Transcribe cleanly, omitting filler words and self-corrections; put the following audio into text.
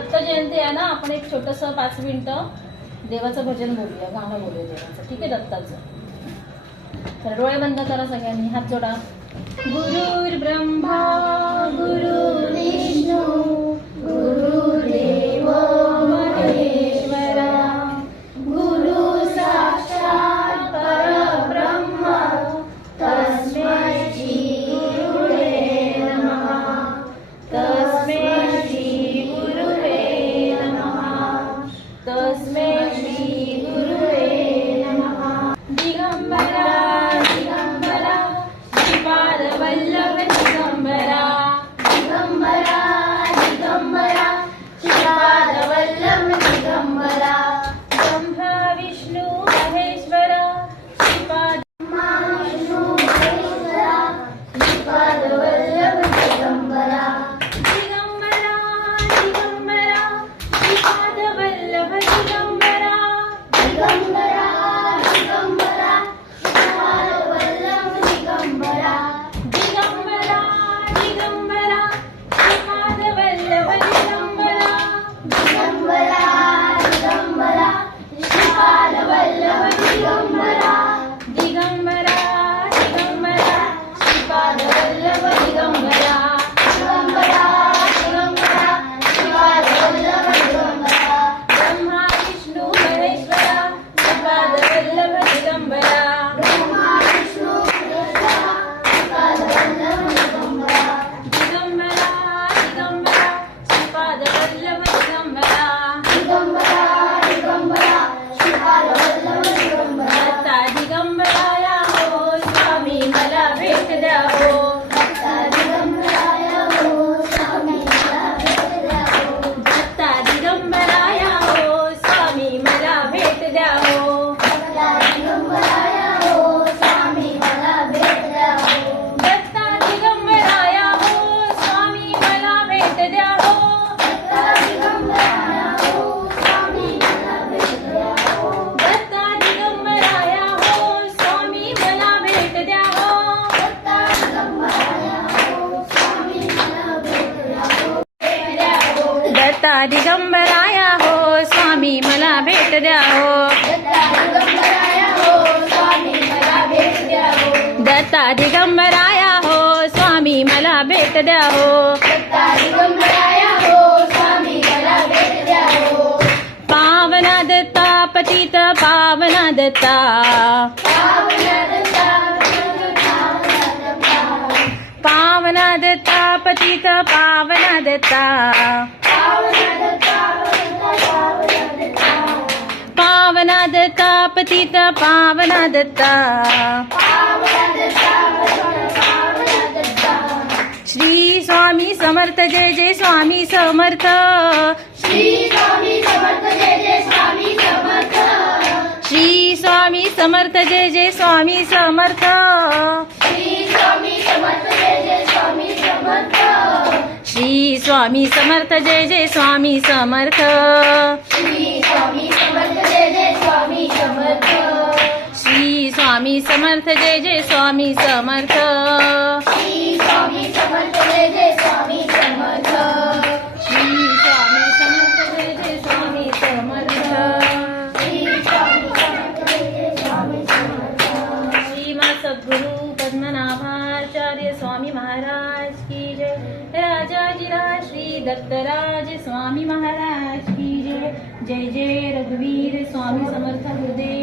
दत्त जयंती आहे ना, आपण एक छोटस 5 मिनिटं देवाचं भजन बोलूया, गाणं बोलूया देवाचं. ठीक आहे, दत्ताचं. तर डोळे बंद करा सगळ्यांनी, हात जोडा. गुरुर् ब्रह्मा गुरुर्विष्णू गुरुर्देव महेश्वरा गुरु साक्षात् परब्रह्म तस्मै श्री गुरुवे नमः. तस्मै श्री गुरुवे नमः. तस्मै श्री गुरुवे नमः. दिगंबरा दिगंबरा श्रीपाद वल्लभ दिगंबरा. दिगंबरा दिगंबरा श्रीपाद वल्लभ दिगंबरा. ब्रह्मा विष्णू महेश्वरा श्रीपाद विष्णू महेश्वरा श्रीपाद वल्लभ दिगंबरा. दिगंबरा दिगंबरा श्रीपाद वल्लभ दिगंबरा. दिगंबरा दिगंबरा श्रीपाद वल्लभ दिगंबरा. दिगंबरा दिगंबरा श्रीपाद वल्लभ दिगंबरा. दिगंबरा दिगंबरा श्रीपाद वल्लभ दिगंबरा. दिगंबरा दिगंबरा श्रीपाद वल्लभ दिगंबरा. दिगंबरा दिगंबरा श्रीपाद वल्लभ दिगंबरा. ब्रह्मा विष्णू महेश्वरा श्रीपाद वल्लभ दिगंबरा. ब्रह्मा विष्णू महेश्वरा श्रीपाद वल्लभ दिगंबरा. दिगंबरा दिगंबरा श्रीपाद वल्लभ दिगंबरा. दिगंबरा दिगंबरा श्रीपाद वल्लभ दिगंबरा. दत्ता दिगंबराया हो स्वामी मला भेट द्या हो. दत्ता दिगंबराया हो स्वामी मला भेट द्या हो. दत्ता दिगंबराया हो स्वामी मला भेट द्या हो. दत्ता दिगंबराया हो स्वामी मला भेट द्या हो. दत्ता दिगंबराया हो स्वामी मला भेट द्या हो. दत्ता दिगंबराया हो स्वामी मला भेट द्या हो. दत्ता दिगंबराया हो स्वामी मला भेट द्या हो. दत्ता दिगंबराया हो स्वामी मला भेट द्या हो. दत्ता दिगंबराया हो स्वामी मला भेट द्या हो. दत्ता दिगंबराया हो स्वामी मला भेट द्या हो. दत्ता दिगंबराया हो स्वामी मला भेट द्या हो. दत्ता दिगंबराया हो स्वामी मला भेट द्या हो. पावना दत्ता पतित पावना दत्ता. पावना दत्ता पावना दत्ता पतित पावना दत्ता. पावना दत्ता पतित पावना दत्ता. श्री स्वामी समर्थ जय जय स्वामी समर्थ. श्री स्वामी समर्थ जय जय स्वामी समर्थ. श्री स्वामी समर्थ जय जय स्वामी समर्थ. श्री स्वामी समर्थ जय जय स्वामी समर्थ. श्री स्वामी समर्थ जय जय स्वामी समर्थ. श्री स्वामी समर्थ जय जय स्वामी समर्थ. श्री स्वामी समर्थ जय जय स्वामी समर्थ. श्री स्वामी समर्थ जय जय स्वामी समर्थ. श्री स्वामी समर्थ जय जय स्वामी समर्थ. श्री स्वामी समर्थ जय जय स्वामी समर्थ. श्रीमद सद्गुरु पद्मनाभाचार्य स्वामी महाराज की जय. राजाधिराज श्री दत्तराज स्वामी महाराज की जय. जय जय रघुवीर स्वामी समर्थ गुरुदेव